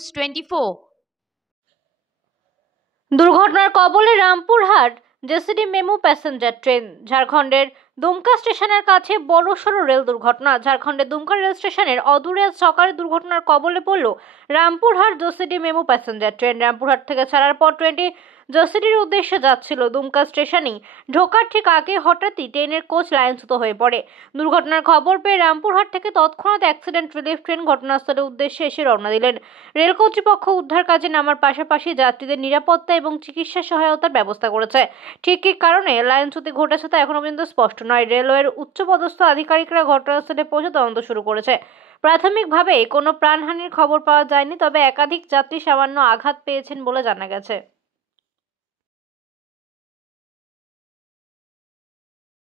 News 24। দুর্ঘটনার কবলে Rampurhat JCD MEMU passenger train. ঝাড়খণ্ডের দুমকা স্টেশনের কাছে বড়সড় রেল দুর্ঘটনা। ঝাড়খণ্ডের দুমকা রেল স্টেশনের অদূরে আজ সকালে দুর্ঘটনার কবলে পড়ল Rampurhat JCD MEMU passenger train. Rampurhat থেকে ছাড়ার পর ট্রেনটি জেসিডির উদ্দেশ্যে যাচ্ছিল। দুমকা স্টেশনে ঢোকার ঠিক আগে হঠাৎই ট্রেনের কোচ লাইনচ্যুত হয়ে পড়ে। দুর্ঘটনার খবর পেয়ে রামপুরহাট থেকে তৎক্ষণাৎ অ্যাক্সিডেন্ট রিলিফ ট্রেন ঘটনাস্থলের উদ্দেশ্যে এসে রওনা দিলেন। রেল কর্তৃপক্ষ উদ্ধার কাজে নামার পাশাপাশি যাত্রীদের নিরাপত্তা এবং চিকিৎসা সহায়তার ব্যবস্থা করেছে। ঠিক কী কারণে লাইনচ্যুতি ঘটেছে তা এখনো পর্যন্ত স্পষ্ট নয়। রেলওয়ের উচ্চপদস্থ আধিকারিকরা ঘটনাস্থলে পৌঁছে তদন্ত শুরু করেছে। প্রাথমিকভাবে কোনো প্রাণহানির খবর পাওয়া যায়নি, তবে একাধিক যাত্রী সামান্য আঘাত পেয়েছেন বলে জানা গেছে।